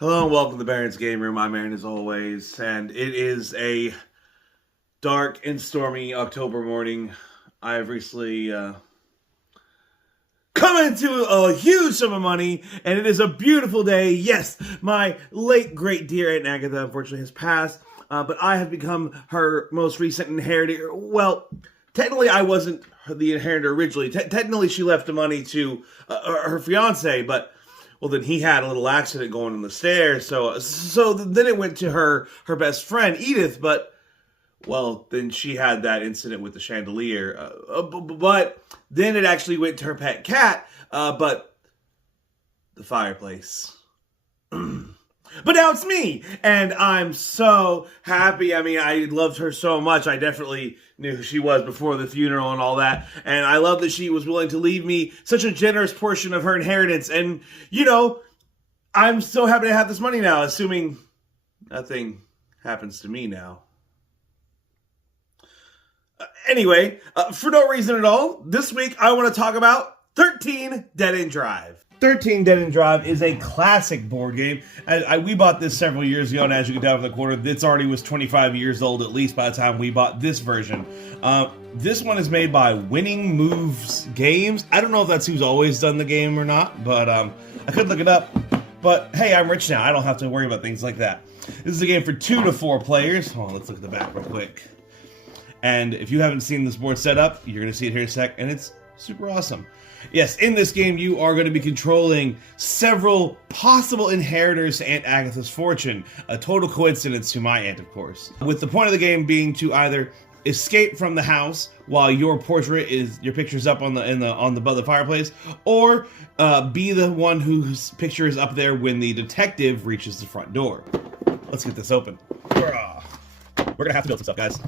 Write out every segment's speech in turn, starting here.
Hello and welcome to Baron's Game Room. I'm Aaron as always, and it is a dark and stormy October morning. I have recently come into a huge sum of money, and it is a beautiful day. Yes, my late great dear Aunt Agatha unfortunately has passed, but I have become her most recent inheritor. Well, technically I wasn't the inheritor originally. Technically she left the money to her fiance, but well, then he had a little accident going on the stairs, so then it went to her best friend Edith. But well, then she had that incident with the chandelier. But then it actually went to her pet cat. But the fireplace. But now it's me, and I'm so happy. I mean, I loved her so much. I definitely knew who she was before the funeral and all that. And I love that she was willing to leave me such a generous portion of her inheritance. And, you know, I'm so happy to have this money now, assuming nothing happens to me now. Anyway, for no reason at all, this week I want to talk about 13 Dead End Drive. 13 Dead End Drive is a classic board game. We bought this several years ago, and as you can tell from the corner, this already was 25 years old, at least by the time we bought this version. This one is made by Winning Moves Games. I don't know if that's who's always done the game or not, but I could look it up. But hey, I'm rich now. I don't have to worry about things like that. This is a game for 2 to 4 players. Hold on, let's look at the back real quick. And if you haven't seen this board set up, you're going to see it here in a sec, and it's super awesome. Yes, in this game, you are going to be controlling several possible inheritors to Aunt Agatha's fortune. A total coincidence to my aunt, of course. With the point of the game being to either escape from the house while your picture's up on the fireplace, or be the one whose picture is up there when the detective reaches the front door. Let's get this open. We're gonna have to build some stuff, guys.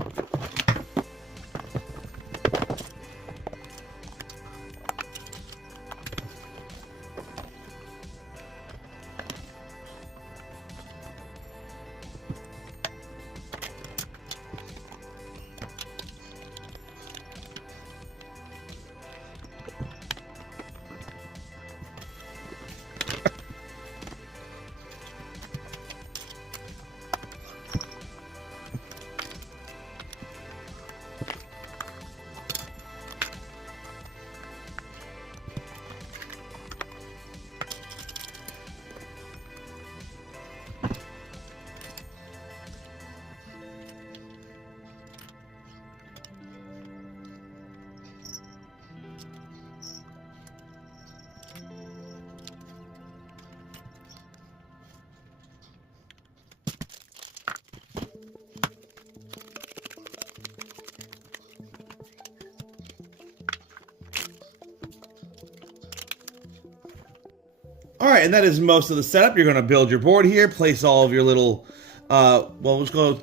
Alright, and that is most of the setup. You're going to build your board here, place all of your little, well, let's go,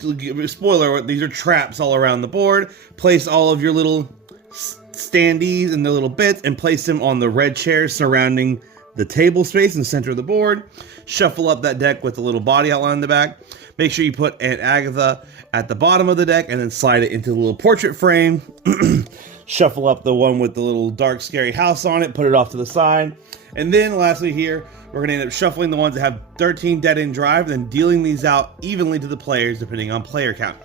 spoiler, these are traps all around the board. Place all of your little standees and the little bits, and place them on the red chairs surrounding the table space in the center of the board. Shuffle up that deck with the little body outline in the back. Make sure you put Aunt Agatha at the bottom of the deck, and then slide it into the little portrait frame. Shuffle up the one with the little dark, scary house on it, put it off to the side. And then lastly here, we're going to end up shuffling the ones that have 13 Dead End Drive, then dealing these out evenly to the players depending on player count.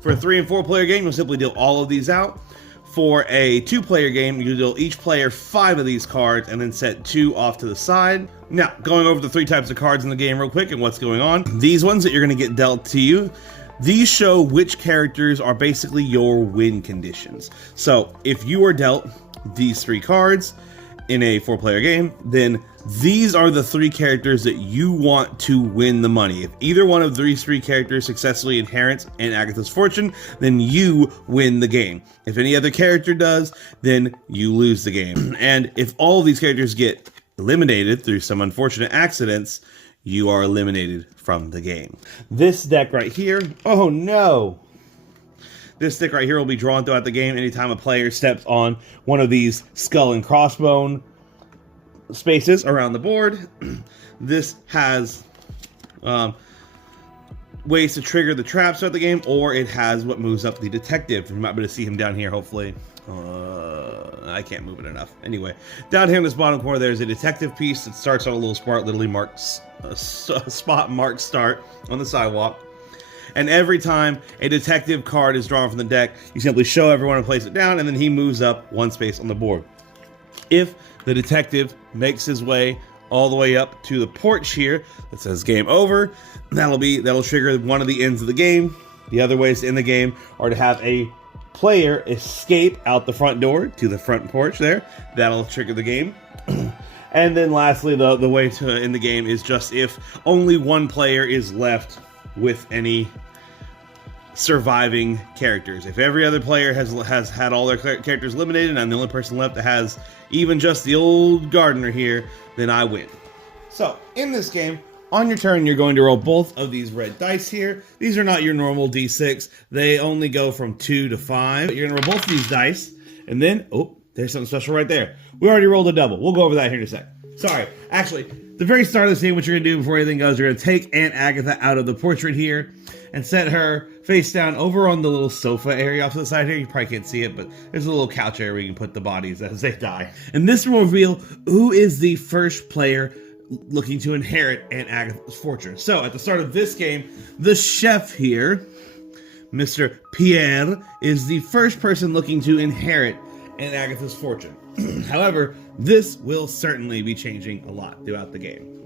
For a 3 and 4 player game, you'll simply deal all of these out. For a 2-player game, you deal each player 5 of these cards and then set 2 off to the side. Now, going over the 3 types of cards in the game real quick and what's going on. These ones that you're going to get dealt to you, these show which characters are basically your win conditions. So if you are dealt these 3 cards in a 4-player game, then these are the 3 characters that you want to win the money. If either one of these 3 characters successfully inherits Aunt Agatha's fortune, then you win the game. If any other character does, then you lose the game. And if all of these characters get eliminated through some unfortunate accidents, you are eliminated from the game. This deck right here, oh no! This stick right here will be drawn throughout the game anytime a player steps on one of these skull and crossbone spaces around the board. This has ways to trigger the traps throughout the game, or it has what moves up the detective. You might be able to see him down here, hopefully. I can't move it enough. Anyway, down here in this bottom corner, there's a detective piece that starts on a little spot, literally marks a spot marked start on the sidewalk. And every time a detective card is drawn from the deck, you simply show everyone and place it down, and then he moves up one space on the board. If the detective makes his way all the way up to the porch here that says game over, that'll trigger one of the ends of the game. The other ways to end the game are to have a player escape out the front door to the front porch there. That'll trigger the game. And then lastly, the way to end the game is just if only one player is left with any surviving characters. If every other player has had all their characters eliminated and I'm the only person left that has even just the old gardener here, then I win. So, in this game, on your turn, you're going to roll both of these red dice here. These are not your normal D6. They only go from 2 to 5. You're going to roll both of these dice, and then, oh, there's something special right there. We already rolled a double. We'll go over that here in a sec. Sorry. Actually, the very start of the scene, what you're going to do before anything goes, you're going to take Aunt Agatha out of the portrait here and set her face down over on the little sofa area off to the side here. You probably can't see it, but there's a little couch area where you can put the bodies as they die. And this will reveal who is the first player looking to inherit Aunt Agatha's fortune. So, at the start of this game, the chef here, Mr. Pierre, is the first person looking to inherit Aunt Agatha's fortune. However, this will certainly be changing a lot throughout the game.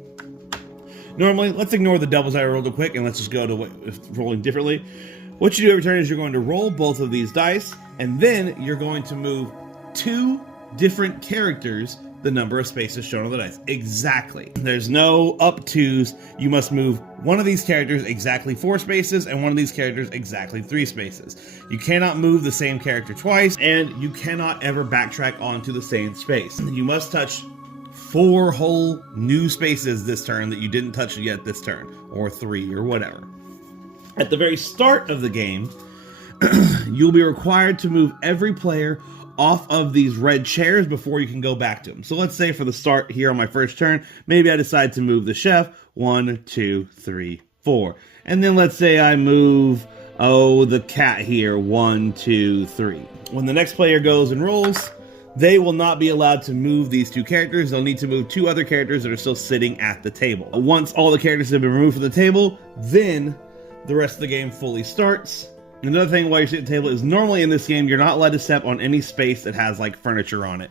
Normally, let's ignore the doubles I rolled real quick and let's just go to rolling differently. What you do every turn is you're going to roll both of these dice, and then you're going to move 2 different characters the number of spaces shown on the dice. Exactly. There's no up twos. You must move one of these characters exactly 4 spaces and one of these characters exactly 3 spaces. You cannot move the same character twice, and you cannot ever backtrack onto the same space. You must touch 4 whole new spaces this turn that you didn't touch yet this turn, or 3 or whatever. At the very start of the game, you'll be required to move every player off of these red chairs before you can go back to them. So let's say for the start here on my first turn, maybe I decide to move the chef 1, 2, 3, 4. And then let's say I move, the cat here 1, 2, 3. When the next player goes and rolls, they will not be allowed to move these 2 characters. They'll need to move 2 other characters that are still sitting at the table. Once all the characters have been removed from the table, then the rest of the game fully starts. Another thing while you're sitting at the table is normally in this game, you're not allowed to step on any space that has like furniture on it.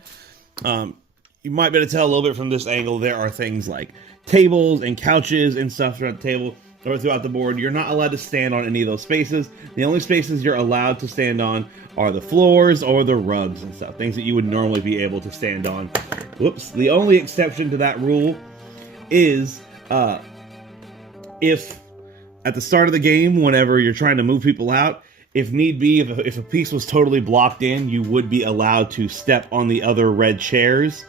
You might be able to tell a little bit from this angle, there are things like tables and couches and stuff throughout the table or throughout the board. You're not allowed to stand on any of those spaces. The only spaces you're allowed to stand on are the floors or the rugs and stuff, things that you would normally be able to stand on. Whoops. The only exception to that rule is if at the start of the game, whenever you're trying to move people out, if need be, if a piece was totally blocked in, you would be allowed to step on the other red chairs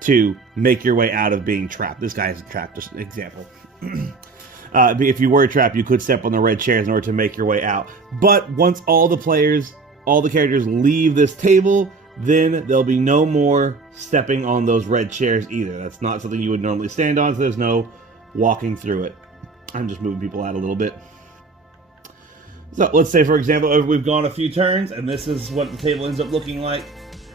to make your way out of being trapped. This guy isn't trapped, just an example. If you were trapped, you could step on the red chairs in order to make your way out. But once all the characters leave this table, then there'll be no more stepping on those red chairs either. That's not something you would normally stand on, so there's no walking through it. I'm just moving people out a little bit. So let's say, for example, we've gone a few turns, and this is what the table ends up looking like.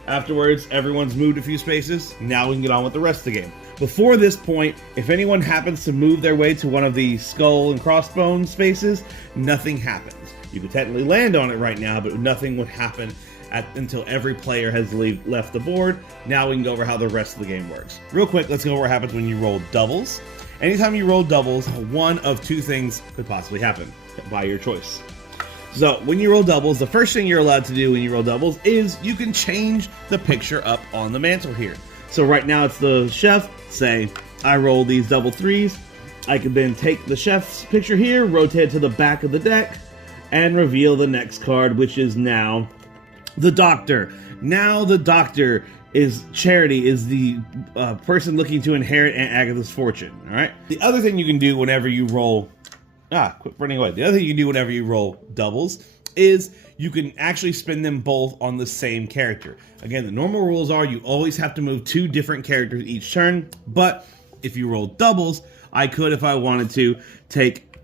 Afterwards, everyone's moved a few spaces. Now we can get on with the rest of the game. Before this point, if anyone happens to move their way to one of the skull and crossbones spaces, nothing happens. You could technically land on it right now, but nothing would happen until every player has left the board. Now we can go over how the rest of the game works. Real quick, let's go over what happens when you roll doubles. Anytime you roll doubles, one of 2 things could possibly happen by your choice. So when you roll doubles, the first thing you're allowed to do when you roll doubles is you can change the picture up on the mantle here. So right now it's the chef. Say I roll these double 3s. I can then take the chef's picture here, rotate it to the back of the deck, and reveal the next card, which is now the doctor. Now the doctor is Charity, is the person looking to inherit Aunt Agatha's fortune. All right. The other thing you can do whenever you roll, quit running away. The other thing you can do whenever you roll doubles is you can actually spin them both on the same character. Again, the normal rules are you always have to move 2 different characters each turn. But if you roll doubles, I could, if I wanted to, take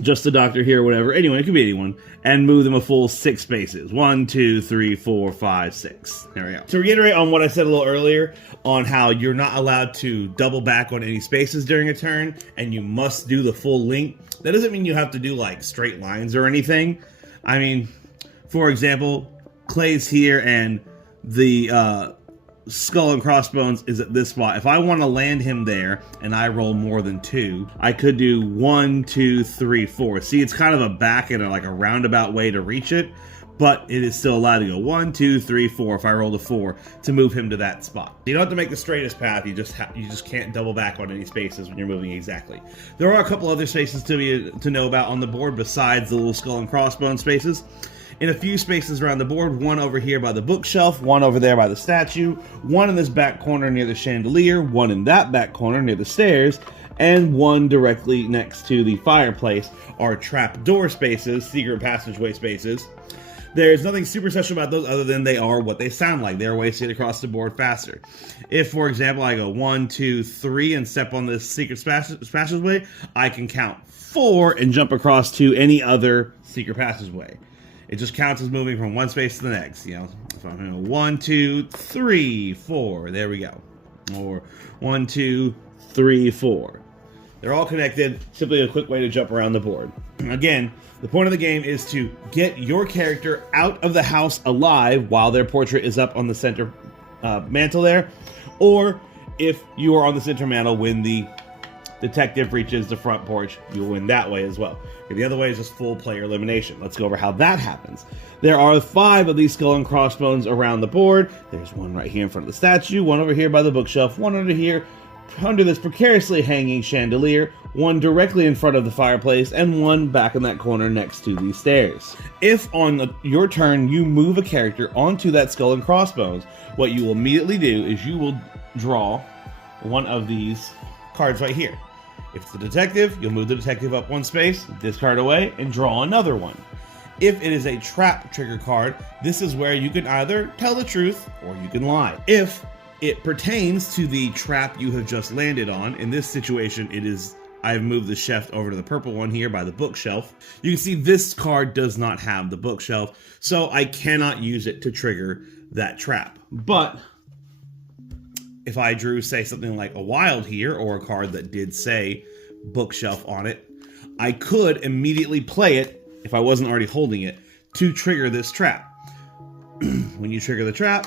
just the doctor here or whatever, anyone, it could be anyone, and move them a full 6 spaces. 1, 2, 3, 4, 5, 6. There we go. To reiterate on what I said a little earlier on how you're not allowed to double back on any spaces during a turn, and you must do the full link, that doesn't mean you have to do like straight lines or anything. I mean, for example, Clay's here and the Skull and Crossbones is at this spot. If I want to land him there and I roll more than 2, I could do 1, 2, 3, 4. See, it's kind of a back and like a roundabout way to reach it, but it is still allowed to go 1, 2, 3, 4 if I roll a 4 to move him to that spot. You don't have to make the straightest path, you just can't double back on any spaces when you're moving exactly. There are a couple other spaces to know about on the board besides the little Skull and Crossbones spaces. In a few spaces around the board, one over here by the bookshelf, one over there by the statue, one in this back corner near the chandelier, one in that back corner near the stairs, and one directly next to the fireplace are trapdoor spaces, secret passageway spaces. There's nothing super special about those other than they are what they sound like. They're ways to get across the board faster. If, for example, I go 1, 2, 3 and step on this secret passageway, I can count 4 and jump across to any other secret passageway. It just counts as moving from one space to the next. You know, if I'm going 1, 2, 3, 4, there we go. Or 1, 2, 3, 4. They're all connected. Simply a quick way to jump around the board. Again, the point of the game is to get your character out of the house alive while their portrait is up on the center mantle there. Or if you are on the center mantle when the detective reaches the front porch, you'll win that way as well. The other way is just full player elimination. Let's go over how that happens. There are 5 of these Skull and Crossbones around the board. There's one right here in front of the statue, one over here by the bookshelf, one under here under this precariously hanging chandelier, one directly in front of the fireplace, and one back in that corner next to these stairs. If on your turn you move a character onto that Skull and Crossbones, what you will immediately do is you will draw one of these cards right here. If it's the detective, you'll move the detective up 1 space, discard away, and draw another one. If it is a trap trigger card, this is where you can either tell the truth or you can lie. If it pertains to the trap you have just landed on, in this situation it is, I've moved the chef over to the purple one here by the bookshelf. You can see this card does not have the bookshelf, so I cannot use it to trigger that trap. But if I drew, say, something like a wild here, or a card that did say bookshelf on it, I could immediately play it, if I wasn't already holding it, to trigger this trap. When you trigger the trap,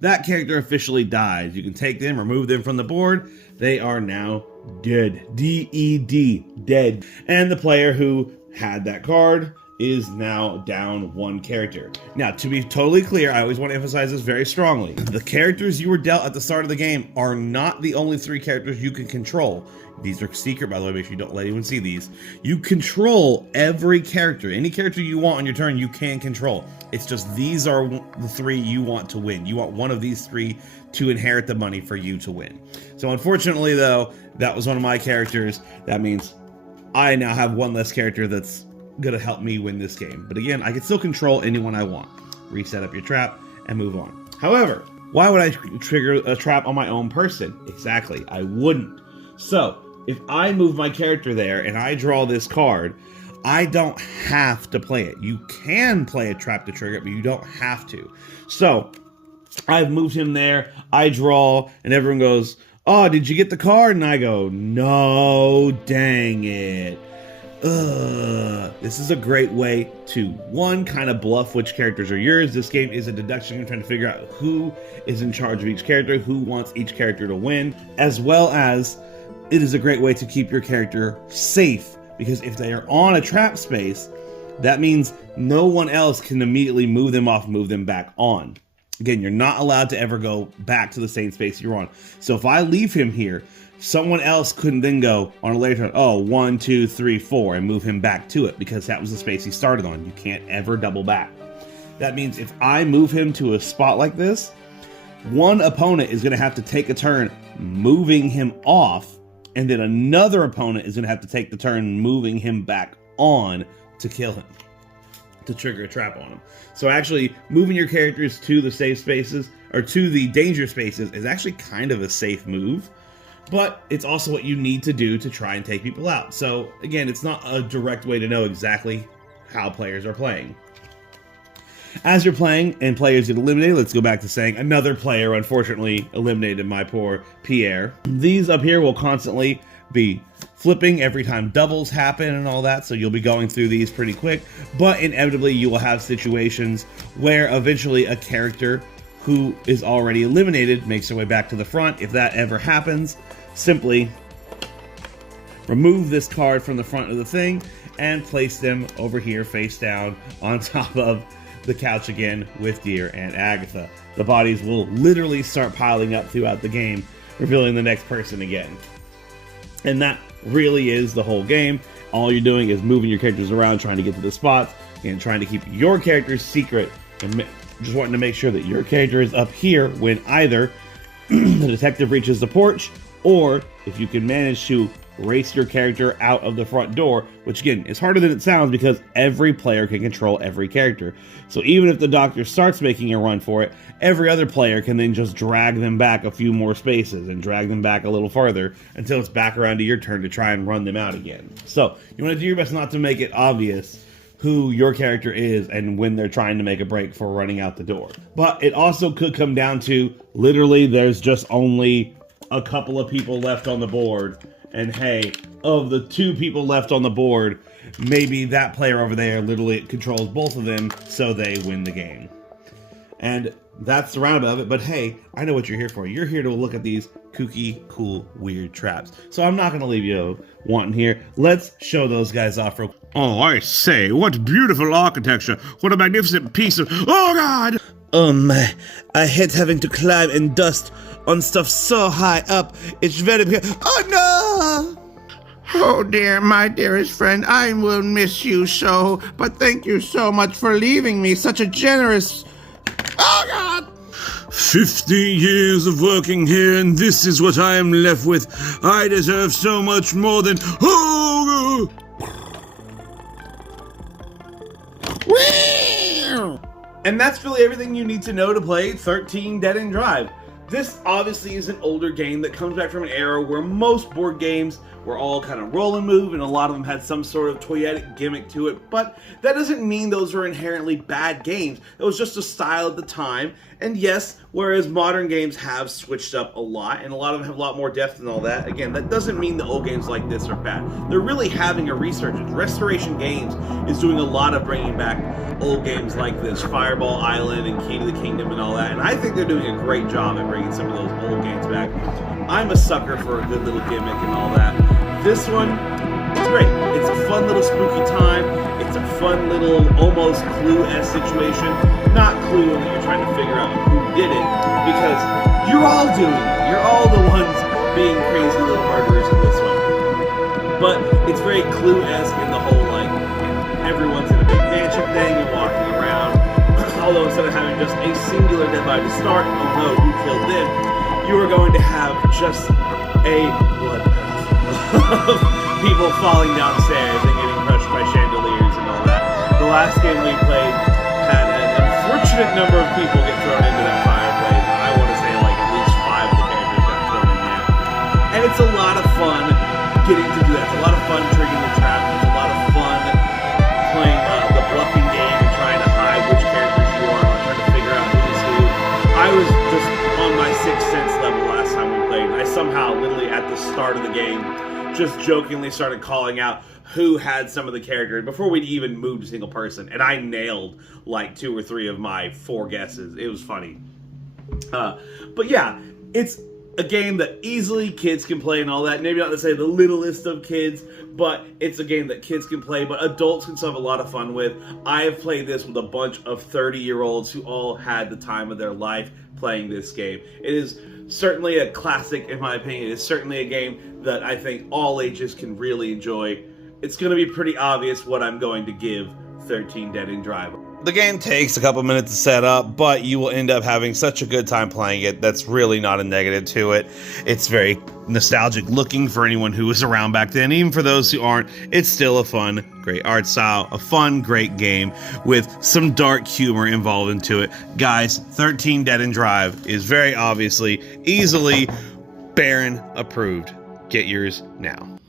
that character officially dies. You can take them, remove them from the board. They are now dead. D-E-D, dead. And the player who had that card is now down 1 character. Now, to be totally clear, I always want to emphasize this very strongly. The characters you were dealt at the start of the game are not the only 3 characters you can control. These are secret, by the way, make sure you don't let anyone see these. You control every character. Any character you want on your turn, you can control. It's just these are the 3 you want to win. You want one of these 3 to inherit the money for you to win. So unfortunately, though, that was one of my characters. That means I now have 1 less character that's gonna help me win this game. But again, I can still control anyone I want. Reset up your trap and move on. However, why would I trigger a trap on my own person? Exactly, I wouldn't. So if I move my character there and I draw this card, I don't have to play it. You can play a trap to trigger it, but you don't have to. So I've moved him there, I draw, and everyone goes, "Oh, did you get the card?" And I go, "No, dang it." This is a great way to, 1, kind of bluff which characters are yours. This game is a deduction. You're trying to figure out who is in charge of each character, who wants each character to win, as well as it is a great way to keep your character safe, because if they are on a trap space, that means no one else can immediately move them off, move them back on. Again, you're not allowed to ever go back to the same space you're on. So if I leave him here, someone else couldn't then go on a later turn, oh, 1, 2, 3, 4, and move him back to it, because that was the space he started on. You can't ever double back. That means if I move him to a spot like this, 1 opponent is going to have to take a turn moving him off, and then another opponent is going to have to take the turn moving him back on to kill him, to trigger a trap on him. So actually, moving your characters to the safe spaces, or to the danger spaces, is actually kind of a safe move. but it's also what you need to do to try and take people out. So again, it's not a direct way to know exactly how players are playing. As you're playing and players get eliminated, let's go back to saying another player unfortunately eliminated my poor Pierre. These up here will constantly be flipping every time doubles happen and all that, so you'll be going through these pretty quick, but inevitably you will have situations where eventually a character who is already eliminated makes their way back to the front. If that ever happens, simply remove this card from the front of the thing and place them over here face down on top of the couch again with Deer and Agatha. The bodies will literally start piling up throughout the game, revealing the next person again. And that really is the whole game. All you're doing is moving your characters around, trying to get to the spots, and trying to keep your characters secret, and just wanting to make sure that your character is up here when either the detective reaches the porch, or if you can manage to race your character out of the front door, which again is harder than it sounds because every player can control every character. So even if the doctor starts making a run for it, every other player can then just drag them back a few more spaces and drag them back a little farther until it's back around to your turn to try and run them out again. So you want to do your best not to make it obvious who your character is and when they're trying to make a break for running out the door. But it also could come down to literally there's just only a couple of people left on the board, and hey, of the 2 people left on the board, maybe that player over there literally controls both of them, so they win the game. And that's the roundabout of it, but hey, I know what you're here for. You're here to look at these kooky, cool, weird traps. So I'm not going to leave you wanting here. Let's show those guys off real quick. Oh, I say, what beautiful architecture. What a magnificent piece of... Oh, God! I hate having to climb and dust on stuff so high up. It's very... Oh, no! Oh dear, my dearest friend, I will miss you so, but thank you so much for leaving me such a generous... Oh, God! 50 years of working here, and this is what I am left with. I deserve so much more than... Oh! And that's really everything you need to know to play 13 Dead End Drive. This obviously is an older game that comes back from an era where most board games were all kind of roll and move, and a lot of them had some sort of toyetic gimmick to it, but that doesn't mean those are inherently bad games. It was just a style at the time, and yes, whereas modern games have switched up a lot, and a lot of them have a lot more depth and all that, again, that doesn't mean the old games like this are bad. They're really having a resurgence. Restoration Games is doing a lot of bringing back old games like this, Fireball Island and Key to the Kingdom and all that, and I think they're doing a great job at bringing some of those old games back. I'm a sucker for a good little gimmick and all that. This one, it's great. It's a fun little spooky time. It's a fun little almost Clue-esque situation. Not Clue when you're trying to figure out who did it, because you're all doing it. You're all the ones being crazy little murderers in this one. But it's very Clue-esque in the whole, like, everyone's in a big mansion thing and walking around. Although instead of having just a singular dead body to start, oh no, who killed them, you are going to have just a bloodbath of people falling downstairs and getting crushed by chandeliers and all that. The last game we played had an unfortunate number of people get thrown into that fireplace, and I want to say like at least 5 of the characters got thrown in there. And it's a lot of fun getting to do that. It's a lot of fun triggering the trap. It's a lot of fun playing the bluffing game and trying to hide which characters you are and trying to figure out who's who. I was just on my Sixth Sense level last time we played. I somehow, literally at the start of the game, just jokingly started calling out who had some of the characters before we'd even moved a single person, and I nailed like 2 or 3 of my 4 guesses. It was funny. But yeah, it's a game that easily kids can play and all that. Maybe not to say the littlest of kids, but it's a game that kids can play, but adults can still have a lot of fun with. I have played this with a bunch of 30-year-olds who all had the time of their life playing this game. It is certainly a classic, in my opinion. It is certainly a game that I think all ages can really enjoy. It's going to be pretty obvious what I'm going to give 13 Dead End Drive. The game takes a couple minutes to set up, but you will end up having such a good time playing it. That's really not a negative to it. It's very nostalgic looking for anyone who was around back then. Even for those who aren't, it's still a fun, great art style, a fun, great game with some dark humor involved into it. Guys, 13 Dead End Drive is very obviously, easily Baron approved. Get yours now.